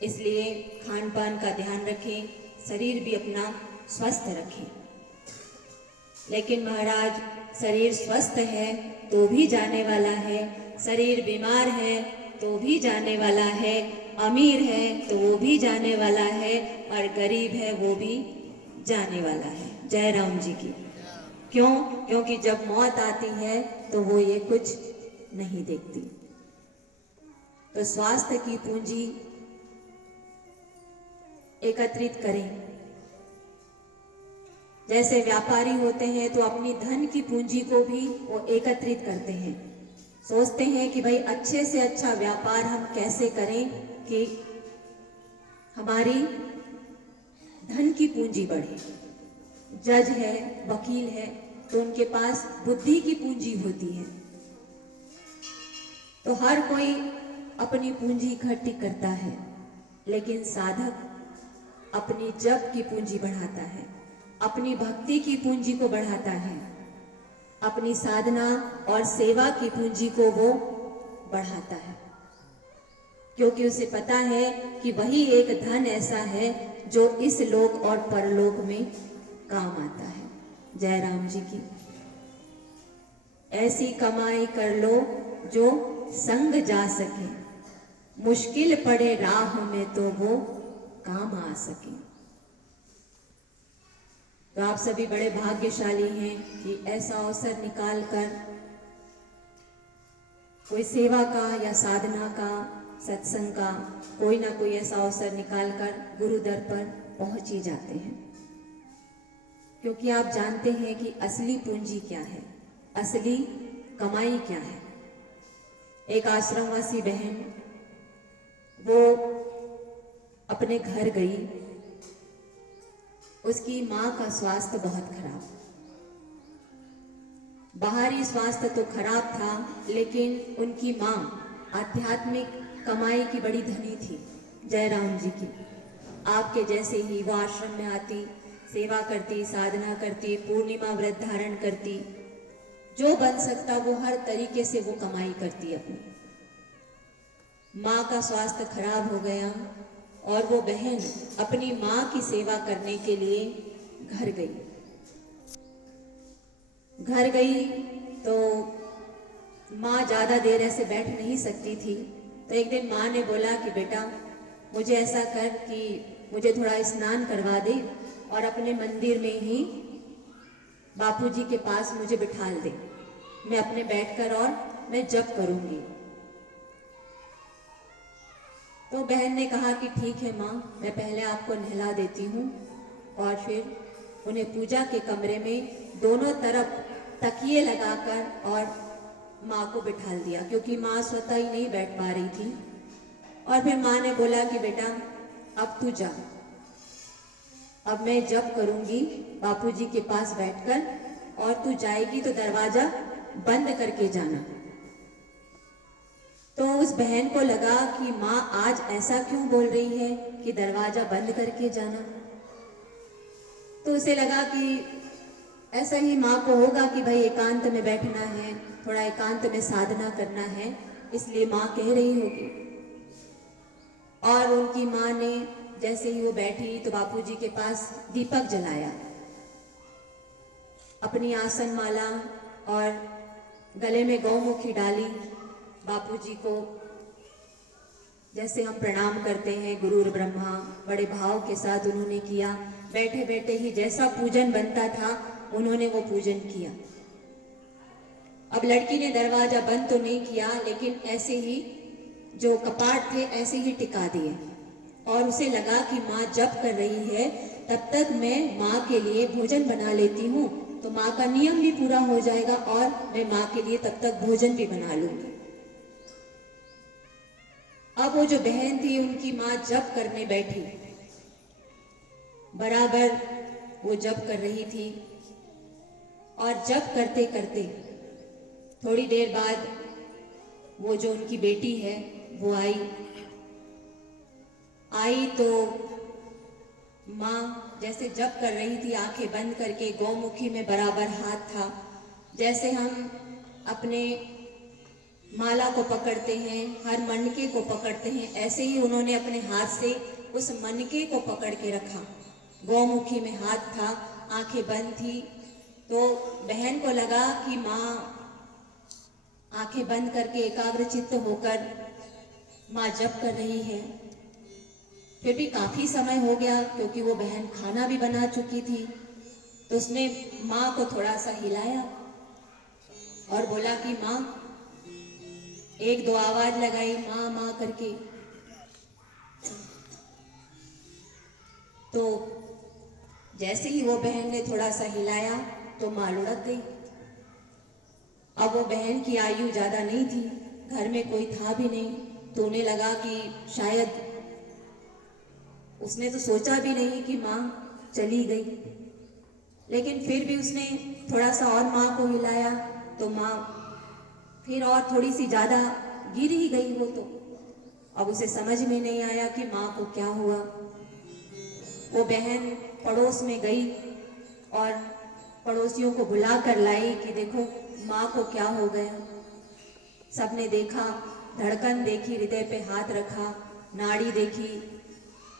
इसलिए खान पान का ध्यान रखें, शरीर भी अपना स्वस्थ रखें। लेकिन महाराज, शरीर स्वस्थ है तो भी जाने वाला है, शरीर बीमार है तो भी जाने वाला है, अमीर है तो वो भी जाने वाला है, और गरीब है वो भी जाने वाला है। जय राम जी की। क्यों? क्योंकि जब मौत आती है तो वो ये कुछ नहीं देखती। तो स्वास्थ्य की पूंजी एकत्रित करें। जैसे व्यापारी होते हैं तो अपनी धन की पूंजी को भी वो एकत्रित करते हैं, सोचते हैं कि भाई अच्छे से अच्छा व्यापार हम कैसे करें कि हमारी धन की पूंजी बढ़े। जज है, वकील है, तो उनके पास बुद्धि की पूंजी होती है। तो हर कोई अपनी पूंजी इकट्ठी करता है, लेकिन साधक अपनी जप की पूंजी बढ़ाता है, अपनी भक्ति की पूंजी को बढ़ाता है, अपनी साधना और सेवा की पूंजी को वो बढ़ाता है, क्योंकि उसे पता है कि वही एक धन ऐसा है जो इस लोक और परलोक में काम आता है। जय राम जी की। ऐसी कमाई कर लो जो संग जा सके, मुश्किल पड़े राह में तो वो काम आ सके। तो आप सभी बड़े भाग्यशाली हैं कि ऐसा अवसर निकाल कर कोई सेवा का या साधना का, सत्संग का कोई ना कोई ऐसा अवसर निकाल कर गुरु दर पर पहुंच ही जाते हैं। क्योंकि आप जानते हैं कि असली पूंजी क्या है, असली कमाई क्या है। एक आश्रमवासी बहन, वो अपने घर गई, उसकी माँ का स्वास्थ्य बहुत खराब। बाहरी स्वास्थ्य तो खराब था, लेकिन उनकी माँ आध्यात्मिक कमाई की बड़ी धनी थी। जय राम जी की। आपके जैसे ही वो आश्रम में आती, सेवा करती, साधना करती, पूर्णिमा व्रत धारण करती, जो बन सकता वो हर तरीके से वो कमाई करती अपनी। माँ का स्वास्थ्य खराब हो गया और वो बहन अपनी माँ की सेवा करने के लिए घर गई। घर गई तो माँ ज़्यादा देर ऐसे बैठ नहीं सकती थी। तो एक दिन माँ ने बोला कि बेटा, मुझे ऐसा कर कि मुझे थोड़ा स्नान करवा दे और अपने मंदिर में ही बापूजी के पास मुझे बिठाल दे, मैं अपने बैठकर और मैं जप करूँगी। तो बहन ने कहा कि ठीक है माँ, मैं पहले आपको नहला देती हूँ। और फिर उन्हें पूजा के कमरे में दोनों तरफ तकिए लगाकर और माँ को बिठाल दिया, क्योंकि माँ स्वतः ही नहीं बैठ पा रही थी। और फिर माँ ने बोला कि बेटा अब तू जा, अब मैं जप करूँगी बापूजी के पास बैठकर, और तू जाएगी तो दरवाजा बंद करके जाना। तो उस बहन को लगा कि माँ आज ऐसा क्यों बोल रही है कि दरवाजा बंद करके जाना। तो उसे लगा कि ऐसा ही माँ को होगा कि भाई एकांत में बैठना है, थोड़ा एकांत में साधना करना है, इसलिए माँ कह रही होगी। और उनकी माँ ने जैसे ही वो बैठी तो बापूजी के पास दीपक जलाया, अपनी आसन माला और गले में गौमुखी डाली। बापूजी को जैसे हम प्रणाम करते हैं गुरुर ब्रह्मा, बड़े भाव के साथ उन्होंने किया। बैठे बैठे ही जैसा पूजन बनता था उन्होंने वो पूजन किया। अब लड़की ने दरवाजा बंद तो नहीं किया, लेकिन ऐसे ही जो कपाट थे ऐसे ही टिका दिए, और उसे लगा कि माँ जप कर रही है, तब तक मैं माँ के लिए भोजन बना लेती हूँ, तो माँ का नियम भी पूरा हो जाएगा और मैं माँ के लिए तब तक भोजन भी बना लूंगी। अब वो जो बहन थी, उनकी माँ जप करने बैठी, बराबर वो जप कर रही थी। और जप करते करते थोड़ी देर बाद वो जो उनकी बेटी है वो आई तो माँ जैसे जप कर रही थी, आंखें बंद करके, गौमुखी में बराबर हाथ था। जैसे हम अपने माला को पकड़ते हैं, हर मनके को पकड़ते हैं, ऐसे ही उन्होंने अपने हाथ से उस मनके को पकड़ के रखा। गौमुखी में हाथ था, आंखें बंद थी। तो बहन को लगा कि माँ आंखें बंद करके एकाग्रचित्त होकर माँ जप कर रही है। फिर भी काफी समय हो गया, क्योंकि वो बहन खाना भी बना चुकी थी। तो उसने माँ को थोड़ा सा हिलाया और बोला कि माँ, एक दो आवाज लगाई माँ माँ करके। तो जैसे ही वो बहन ने थोड़ा सा हिलाया तो माँ लुढ़क गई। अब वो बहन की आयु ज्यादा नहीं थी, घर में कोई था भी नहीं, तो उन्हें लगा कि शायद, उसने तो सोचा भी नहीं कि माँ चली गई। लेकिन फिर भी उसने थोड़ा सा और माँ को हिलाया तो माँ फिर और थोड़ी सी ज्यादा गिर ही गई वो तो। अब उसे समझ में नहीं आया कि माँ को क्या हुआ। वो बहन पड़ोस में गई और पड़ोसियों को बुला कर लाई कि देखो माँ को क्या हो गया। सबने देखा, धड़कन देखी, हृदय पे हाथ रखा, नाड़ी देखी,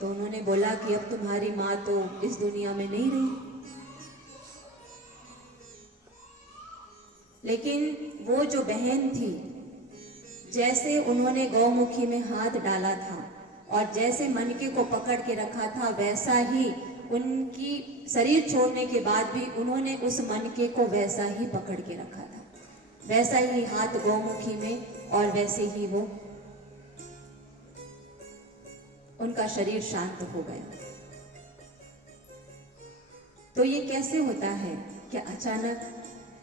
तो उन्होंने बोला कि अब तुम्हारी माँ तो इस दुनिया में नहीं रही। लेकिन वो जो बहन थी, जैसे उन्होंने गौमुखी में हाथ डाला था और जैसे मनके को पकड़ के रखा था, वैसा ही उनकी शरीर छोड़ने के बाद भी उन्होंने उस मनके को वैसा ही पकड़ के रखा था, वैसा ही हाथ गौमुखी में, और वैसे ही वो उनका शरीर शांत हो गया। तो ये कैसे होता है? क्या अचानक?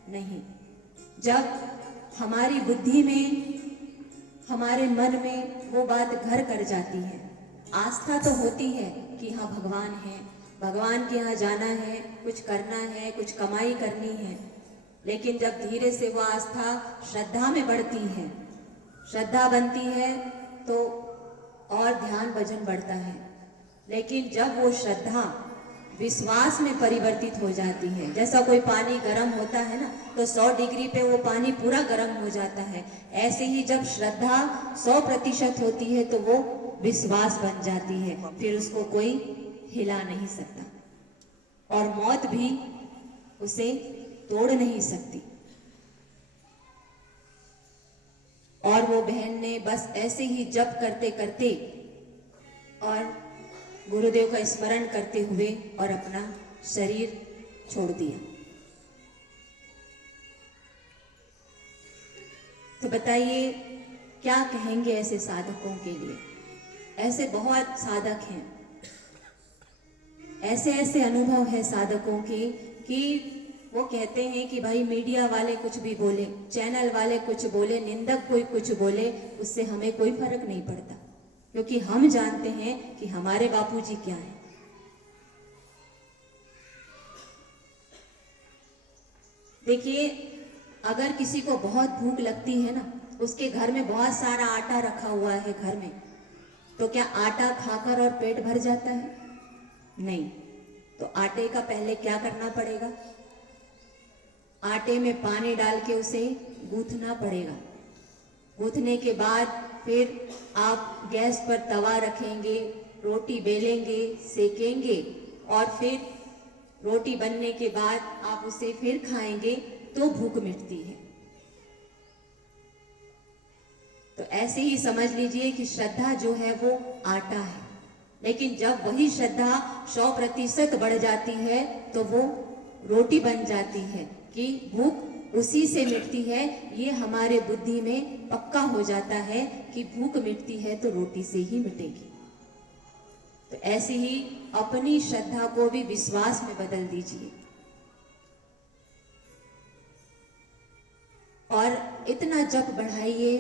नहीं। जब हमारी बुद्धि में, हमारे मन में वो बात घर कर जाती है। आस्था तो होती है कि हाँ भगवान है, भगवान के यहाँ जाना है, कुछ करना है, कुछ कमाई करनी है। लेकिन जब धीरे से वो आस्था श्रद्धा में बढ़ती है, श्रद्धा बनती है, तो और ध्यान भजन बढ़ता है। लेकिन जब वो श्रद्धा विश्वास में परिवर्तित हो जाती है, जैसा कोई पानी गर्म होता है ना, तो 100 डिग्री पे वो पानी पूरा गर्म हो जाता है, ऐसे ही जब श्रद्धा 100% होती है तो वो विश्वास बन जाती है, फिर उसको कोई हिला नहीं सकता और मौत भी उसे तोड़ नहीं सकती। और वो बहन ने बस ऐसे ही जप करते करते और गुरुदेव का स्मरण करते हुए और अपना शरीर छोड़ दिया। तो बताइए क्या कहेंगे ऐसे साधकों के लिए? ऐसे बहुत साधक हैं, ऐसे ऐसे अनुभव है साधकों के कि वो कहते हैं कि भाई मीडिया वाले कुछ भी बोले, चैनल वाले कुछ बोले, निंदक कोई कुछ बोले, उससे हमें कोई फर्क नहीं पड़ता, क्योंकि हम जानते हैं कि हमारे बापूजी क्या है। देखिए, अगर किसी को बहुत भूख लगती है ना, उसके घर में बहुत सारा आटा रखा हुआ है घर में, तो क्या आटा खाकर और पेट भर जाता है? नहीं। तो आटे का पहले क्या करना पड़ेगा? आटे में पानी डाल के उसे गूंथना पड़ेगा। गूंथने के बाद फिर आप गैस पर तवा रखेंगे, रोटी बेलेंगे, सेकेंगे, और फिर रोटी बनने के बाद आप उसे फिर खाएंगे तो भूख मिटती है। तो ऐसे ही समझ लीजिए कि श्रद्धा जो है वो आटा है, लेकिन जब वही श्रद्धा 100% बढ़ जाती है तो वो रोटी बन जाती है कि भूख उसी से मिटती है। ये हमारे बुद्धि में पक्का हो जाता है कि भूख मिटती है तो रोटी से ही मिटेगी। तो ऐसे ही अपनी श्रद्धा को भी विश्वास में बदल दीजिए और इतना जप बढ़ाइए,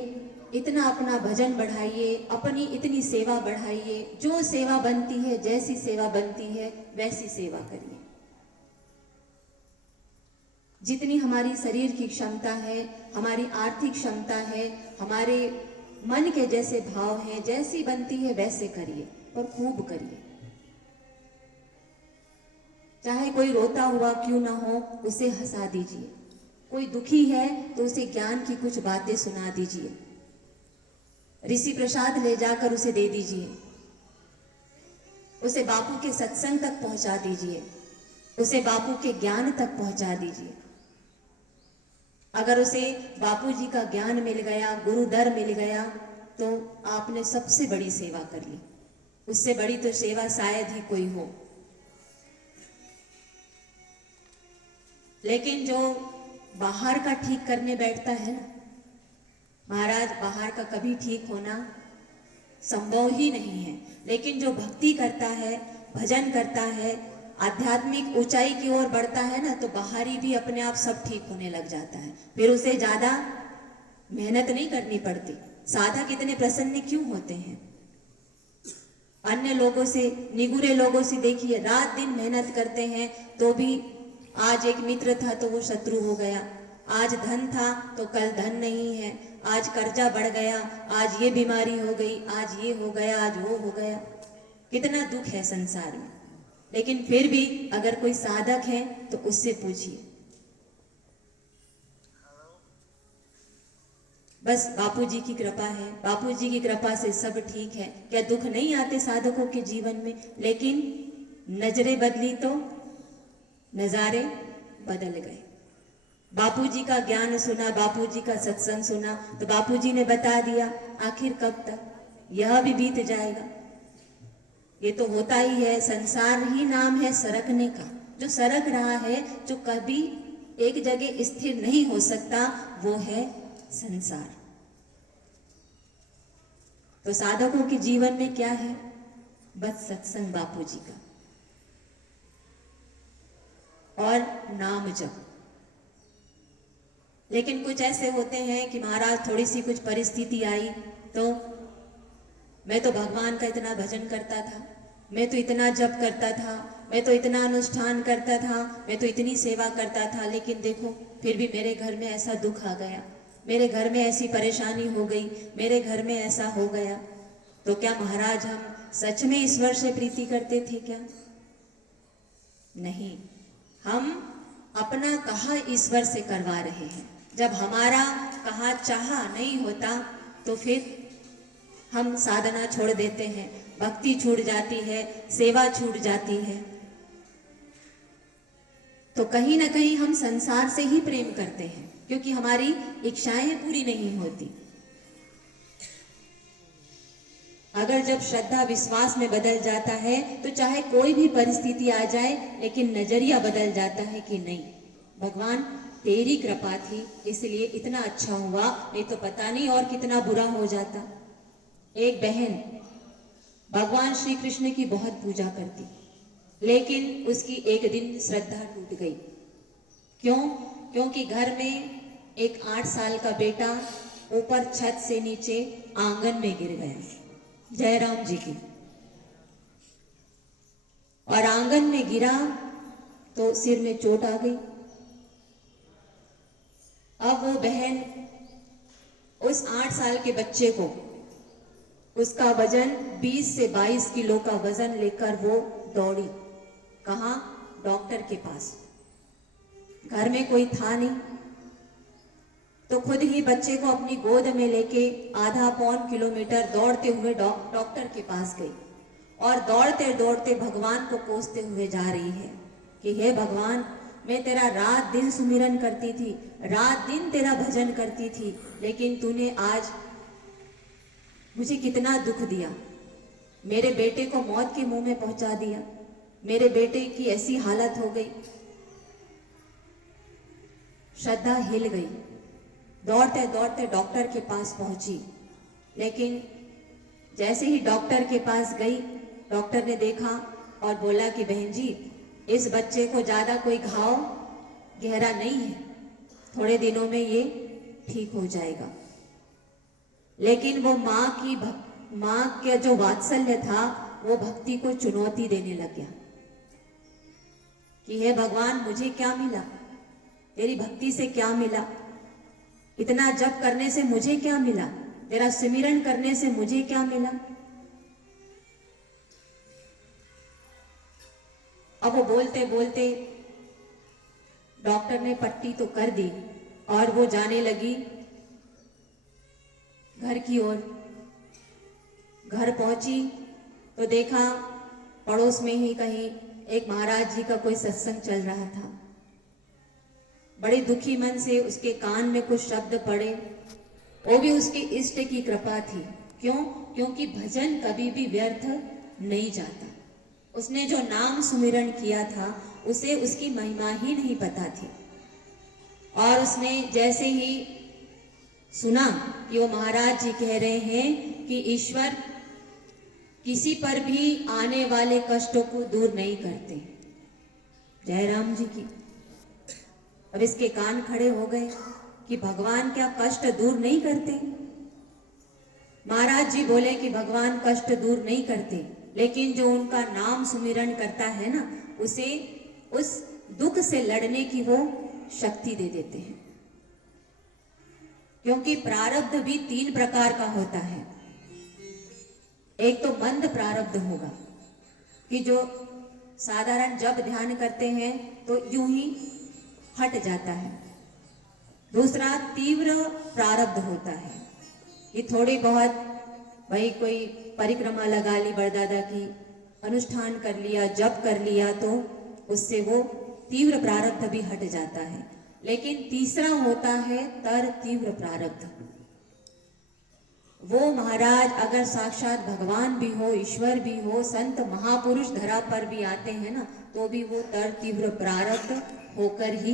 इतना अपना भजन बढ़ाइए, अपनी इतनी सेवा बढ़ाइए। जो सेवा बनती है, जैसी सेवा बनती है वैसी सेवा करिए। जितनी हमारी शरीर की क्षमता है, हमारी आर्थिक क्षमता है, हमारे मन के जैसे भाव हैं, जैसी बनती है वैसे करिए, पर खूब करिए। चाहे कोई रोता हुआ क्यों ना हो, उसे हंसा दीजिए। कोई दुखी है तो उसे ज्ञान की कुछ बातें सुना दीजिए, ऋषि प्रसाद ले जाकर उसे दे दीजिए, उसे बापू के सत्संग तक पहुंचा दीजिए, उसे बापू के ज्ञान तक पहुंचा दीजिए। अगर उसे बापू जी का ज्ञान मिल गया, गुरु दर मिल गया, तो आपने सबसे बड़ी सेवा कर ली। उससे बड़ी तो सेवा शायद ही कोई हो। लेकिन जो बाहर का ठीक करने बैठता है ना महाराज, बाहर का कभी ठीक होना संभव ही नहीं है। लेकिन जो भक्ति करता है, भजन करता है, आध्यात्मिक ऊंचाई की ओर बढ़ता है ना, तो बाहरी भी अपने आप सब ठीक होने लग जाता है। फिर उसे ज्यादा मेहनत नहीं करनी पड़ती। साधक इतने प्रसन्न क्यों होते हैं? अन्य लोगों से, निगुरे लोगों से देखिए, रात दिन मेहनत करते हैं तो भी आज एक मित्र था तो वो शत्रु हो गया, आज धन था तो कल धन नहीं है, आज कर्जा बढ़ गया, आज ये बीमारी हो गई, आज ये हो गया, आज वो हो गया। कितना दुख है संसार में। लेकिन फिर भी अगर कोई साधक है तो उससे पूछिए, बस बापूजी की कृपा है, बापूजी की कृपा से सब ठीक है। क्या दुख नहीं आते साधकों के जीवन में? लेकिन नजरें बदली तो नजारे बदल गए। बापूजी का ज्ञान सुना, बापूजी का सत्संग सुना, तो बापूजी ने बता दिया आखिर कब तक, यह भी बीत जाएगा। ये तो होता ही है, संसार ही नाम है सरकने का। जो सरक रहा है, जो कभी एक जगह स्थिर नहीं हो सकता, वो है संसार। तो साधकों के जीवन में क्या है? बस सत्संग बापूजी का और नाम जप। लेकिन कुछ ऐसे होते हैं कि महाराज थोड़ी सी कुछ परिस्थिति आई तो मैं तो भगवान का इतना भजन करता था, मैं तो इतना जप करता था, मैं तो इतना अनुष्ठान करता था, मैं तो इतनी सेवा करता था, लेकिन देखो फिर भी मेरे घर में ऐसा दुख आ गया, मेरे घर में ऐसी परेशानी हो गई, मेरे घर में ऐसा हो गया। तो क्या महाराज हम सच में ईश्वर से प्रीति करते थे क्या? नहीं, हम अपना कहा ईश्वर से करवा रहे हैं। जब हमारा कहा चाहा नहीं होता तो फिर हम साधना छोड़ देते हैं, भक्ति छूट जाती है, सेवा छूट जाती है। तो कहीं ना कहीं हम संसार से ही प्रेम करते हैं, क्योंकि हमारी इच्छाएं पूरी नहीं होती। अगर जब श्रद्धा विश्वास में बदल जाता है तो चाहे कोई भी परिस्थिति आ जाए, लेकिन नजरिया बदल जाता है कि नहीं, भगवान तेरी कृपा थी इसलिए इतना अच्छा हुआ, नहीं तो पता नहीं और कितना बुरा हो जाता। एक बहन भगवान श्री कृष्ण की बहुत पूजा करती, लेकिन उसकी एक दिन श्रद्धा टूट गई। क्यों? क्योंकि घर में एक 8 साल का बेटा ऊपर छत से नीचे आंगन में गिर गया, जयराम जी की, और आंगन में गिरा तो सिर में चोट आ गई। अब वो बहन उस 8 साल के बच्चे को, उसका वजन 20 से 22 किलो का वजन लेकर वो दौड़ी। कहाँ? डॉक्टर के पास। घर में कोई था नहीं, तो खुद ही बच्चे को अपनी गोद में लेके आधा पौन किलोमीटर दौड़ते हुए डॉक्टर के पास गई, और दौड़ते दौड़ते भगवान को कोसते हुए जा रही है कि हे भगवान, मैं तेरा रात दिन सुमिरन करती थी, रात दिन तेरा भजन करती थी, लेकिन तूने आज मुझे कितना दुख दिया, मेरे बेटे को मौत के मुंह में पहुंचा दिया, मेरे बेटे की ऐसी हालत हो गई। श्रद्धा हिल गई, दौड़ते दौड़ते डॉक्टर के पास पहुंची, लेकिन जैसे ही डॉक्टर के पास गई, डॉक्टर ने देखा और बोला कि बहन जी, इस बच्चे को ज्यादा कोई घाव गहरा नहीं है, थोड़े दिनों में ये ठीक हो जाएगा। लेकिन वो माँ का जो वात्सल्य था वो भक्ति को चुनौती देने लग गया कि हे भगवान, मुझे क्या मिला, तेरी भक्ति से क्या मिला, इतना जप करने से मुझे क्या मिला, तेरा सिमरन करने से मुझे क्या मिला। अब वो बोलते बोलते डॉक्टर ने पट्टी तो कर दी, और वो जाने लगी घर की ओर। घर पहुंची तो देखा पड़ोस में ही कहीं एक महाराज जी का कोई सत्संग चल रहा था। बड़े दुखी मन से उसके कान में कुछ शब्द पड़े। वो भी उसके इष्ट की कृपा थी। क्यों? क्योंकि भजन कभी भी व्यर्थ नहीं जाता। उसने जो नाम सुमिरन किया था उसे उसकी महिमा ही नहीं पता थी। और उसने जैसे ही सुना कि वो महाराज जी कह रहे हैं कि ईश्वर किसी पर भी आने वाले कष्टों को दूर नहीं करते, जय राम जी की। अब इसके कान खड़े हो गए कि भगवान क्या कष्ट दूर नहीं करते? महाराज जी बोले कि भगवान कष्ट दूर नहीं करते, लेकिन जो उनका नाम सुमिरन करता है ना, उसे उस दुख से लड़ने की वो शक्ति दे देते हैं। क्योंकि प्रारब्ध भी 3 प्रकार का होता है। एक तो मंद प्रारब्ध होगा कि जो साधारण जब ध्यान करते हैं तो यूं ही हट जाता है। दूसरा तीव्र प्रारब्ध होता है कि थोड़ी बहुत वही कोई परिक्रमा लगा ली बड़दादा की, अनुष्ठान कर लिया, जप कर लिया, तो उससे वो तीव्र प्रारब्ध भी हट जाता है। लेकिन तीसरा होता है तर तीव्र प्रारब्ध। वो महाराज अगर साक्षात भगवान भी हो, ईश्वर भी हो, संत महापुरुष धरा पर भी आते हैं ना, तो भी वो तर तीव्र प्रारब्ध होकर ही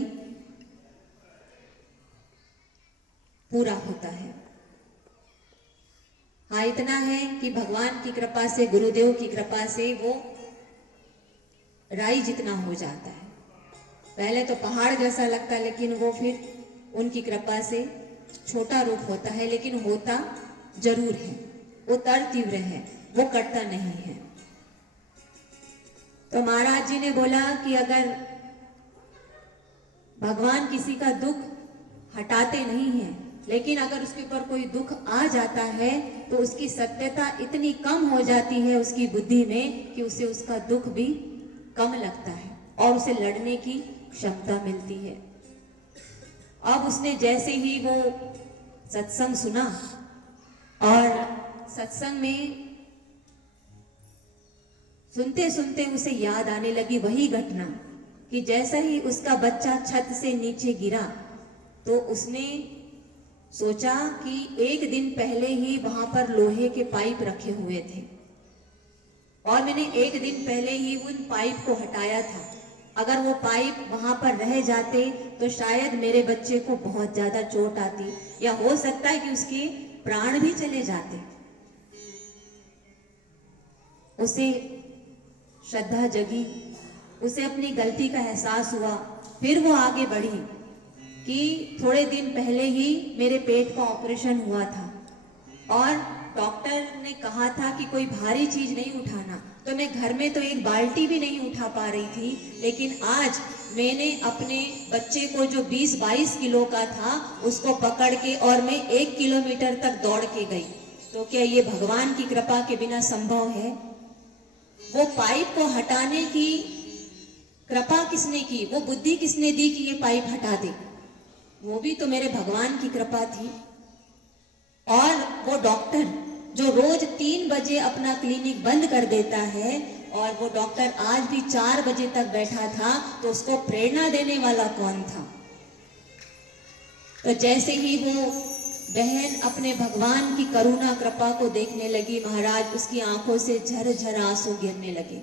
पूरा होता है। हाँ, इतना है कि भगवान की कृपा से, गुरुदेव की कृपा से वो राई जितना हो जाता है। पहले तो पहाड़ जैसा लगता है, लेकिन वो फिर उनकी कृपा से छोटा रूप होता है, लेकिन होता जरूर है। वो तर तीव्र है, वो कटता नहीं है। तो महाराज जी ने बोला कि अगर भगवान किसी का दुख हटाते नहीं हैं, लेकिन अगर उसके ऊपर कोई दुख आ जाता है तो उसकी सत्यता इतनी कम हो जाती है उसकी बुद्धि में कि उसे उसका दुख भी कम लगता है और उसे लड़ने की क्षमता मिलती है। अब उसने जैसे ही वो सत्संग सुना और सत्संग में सुनते सुनते उसे याद आने लगी वही घटना कि जैसा ही उसका बच्चा छत से नीचे गिरा तो उसने सोचा कि एक दिन पहले ही वहां पर लोहे के पाइप रखे हुए थे और मैंने एक दिन पहले ही उन पाइप को हटाया था। अगर वो पाइप वहां पर रह जाते तो शायद मेरे बच्चे को बहुत ज्यादा चोट आती या हो सकता है कि उसके प्राण भी चले जाते। उसे श्रद्धा जगी, उसे अपनी गलती का एहसास हुआ। फिर वो आगे बढ़ी कि थोड़े दिन पहले ही मेरे पेट का ऑपरेशन हुआ था और डॉक्टर ने कहा था कि कोई भारी चीज नहीं उठाना, तो मैं घर में तो एक बाल्टी भी नहीं उठा पा रही थी। लेकिन आज मैंने अपने बच्चे को जो 20-22 किलो का था उसको पकड़ के और मैं 1 किलोमीटर तक दौड़ के गई। तो क्या ये भगवान की कृपा के बिना संभव है? वो पाइप को हटाने की कृपा किसने की, वो बुद्धि किसने दी कि ये पाइप हटा दे? वो भी तो मेरे भगवान की कृपा थी। और वो डॉक्टर जो रोज 3 बजे अपना क्लिनिक बंद कर देता है और वो डॉक्टर आज भी 4 बजे तक बैठा था, तो उसको प्रेरणा देने वाला कौन था? तो जैसे ही वो बहन अपने भगवान की करुणा कृपा को देखने लगी, महाराज उसकी आंखों से झरझर आंसू गिरने लगे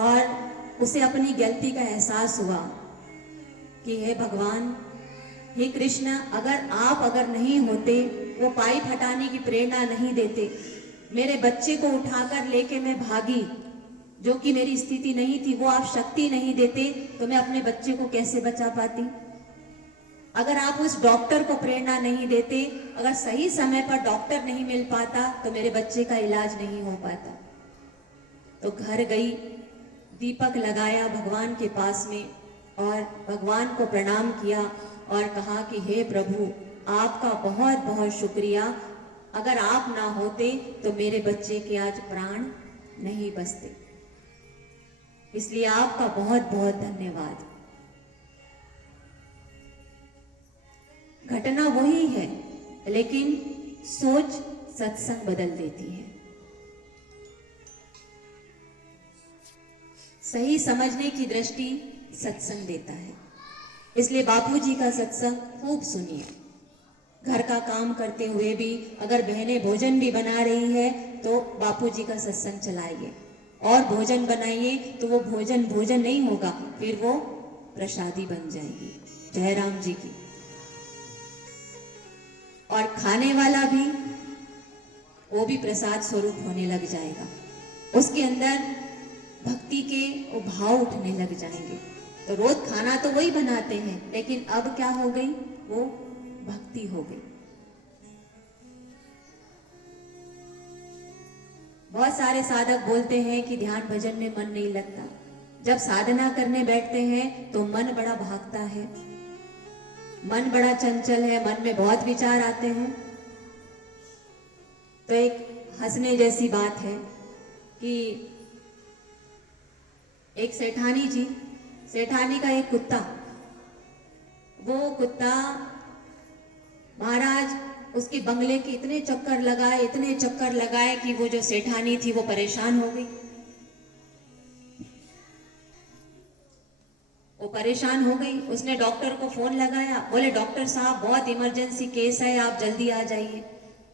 और उसे अपनी गलती का एहसास हुआ कि हे भगवान, हे कृष्ण, अगर नहीं होते, वो पाइप हटाने की प्रेरणा नहीं देते, मेरे बच्चे को उठाकर लेके मैं भागी, जो कि मेरी स्थिति नहीं थी, वो आप शक्ति नहीं देते तो मैं अपने बच्चे को कैसे बचा पाती? अगर आप उस डॉक्टर को प्रेरणा नहीं देते, अगर सही समय पर डॉक्टर नहीं मिल पाता तो मेरे बच्चे का इलाज नहीं हो पाता। तो घर गई, दीपक लगाया भगवान के पास में और भगवान को प्रणाम किया और कहा कि हे प्रभु, आपका बहुत बहुत शुक्रिया, अगर आप ना होते तो मेरे बच्चे के आज प्राण नहीं बचते, इसलिए आपका बहुत बहुत धन्यवाद। घटना वही है, लेकिन सोच सत्संग बदल देती है। सही समझने की दृष्टि सत्संग देता है। इसलिए बापूजी का सत्संग खूब सुनिए। घर का काम करते हुए भी अगर बहनें भोजन भी बना रही है तो बापूजी का सत्संग चलाइए, और भोजन बनाइए तो वो भोजन भोजन नहीं होगा, फिर वो प्रसादी बन जाएगी। जय राम जी की। और खाने वाला भी, वो भी प्रसाद स्वरूप होने लग जाएगा। उसके अंदर भक्ति के वो भाव उठने लग जाएंगे। तो रोज खाना तो वही बनाते हैं, लेकिन अब क्या हो गई, वो भक्ति हो गई। बहुत सारे साधक बोलते हैं कि ध्यान भजन में मन नहीं लगता। जब साधना करने बैठते हैं तो मन बड़ा भागता है, मन बड़ा चंचल है, मन में बहुत विचार आते हैं। तो एक हंसने जैसी बात है कि एक सेठानी का एक कुत्ता, वो कुत्ता महाराज उसके बंगले के इतने चक्कर लगाए कि वो जो सेठानी थी वो परेशान हो गई। उसने डॉक्टर को फोन लगाया, बोले डॉक्टर साहब बहुत इमरजेंसी केस है, आप जल्दी आ जाइए।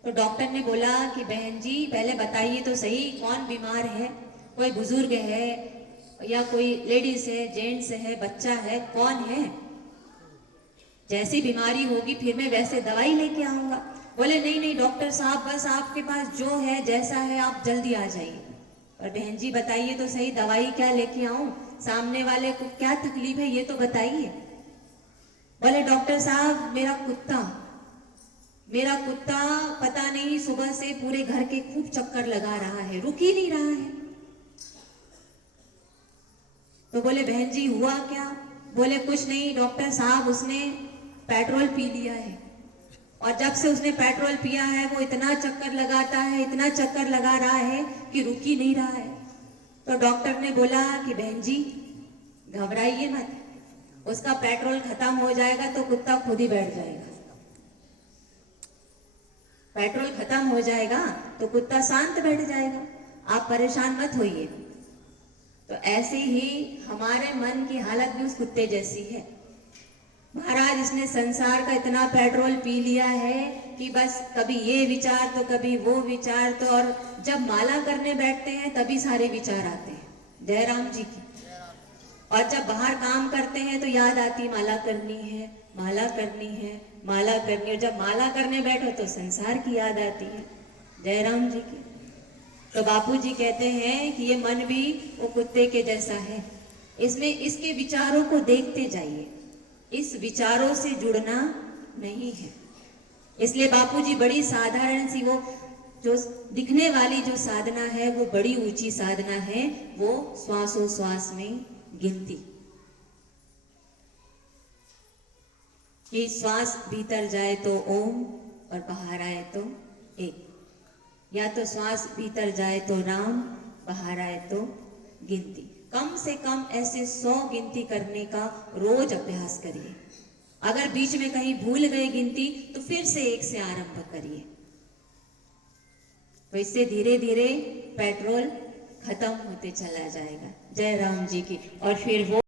तो डॉक्टर ने बोला कि बहन जी पहले बताइए तो सही कौन बीमार है, कोई बुजुर्ग है या कोई लेडीज है, जेंट्स है, बच्चा है, कौन है? जैसी बीमारी होगी फिर मैं वैसे दवाई लेके आऊंगा। बोले नहीं नहीं डॉक्टर साहब, बस आपके पास जो है जैसा है आप जल्दी आ जाइए। और बहन जी बताइए तो सही दवाई क्या लेके आऊं, सामने वाले को क्या तकलीफ है ये तो बताइए। बोले डॉक्टर साहब मेरा कुत्ता पता नहीं सुबह से पूरे घर के खूब चक्कर लगा रहा है, रुक ही नहीं रहा है। तो बोले बहन जी हुआ क्या? बोले कुछ नहीं डॉक्टर साहब, उसने पेट्रोल पी लिया है, और जब से उसने पेट्रोल पिया है वो इतना चक्कर लगा रहा है कि रुक ही नहीं रहा है। तो डॉक्टर ने बोला कि बहन जी घबराइए मत, उसका पेट्रोल खत्म हो जाएगा तो कुत्ता खुद ही बैठ जाएगा। पेट्रोल खत्म हो जाएगा तो कुत्ता शांत बैठ जाएगा, आप परेशान मत होइए। तो ऐसे ही हमारे मन की हालत भी उस कुत्ते जैसी है। महाराज इसने संसार का इतना पेट्रोल पी लिया है कि बस कभी ये विचार तो कभी वो विचार, तो और जब माला करने बैठते हैं तभी सारे विचार आते हैं। जय राम जी की। और जब बाहर काम करते हैं तो याद आती माला करनी है, और जब माला करने बैठो तो संसार की याद आती है। जय राम जी की। तो बापूजी कहते हैं कि ये मन भी वो कुत्ते के जैसा है, इसमें इसके विचारों को देखते जाइए, इस विचारों से जुड़ना नहीं है। इसलिए बापूजी बड़ी साधारण सी, वो जो दिखने वाली जो साधना है वो बड़ी ऊंची साधना है, वो श्वासोश्वास में गिनती। कि श्वास भीतर जाए तो ओम और बाहर आए तो एक, या तो श्वास भीतर जाए तो राम, बाहर आए तो गिनती। कम से कम ऐसे 100 गिनती करने का रोज अभ्यास करिए। अगर बीच में कहीं भूल गए गिनती तो फिर से 1 से आरंभ करिए। तो इससे धीरे धीरे पेट्रोल खत्म होते चला जाएगा। जय राम जी की। और फिर वो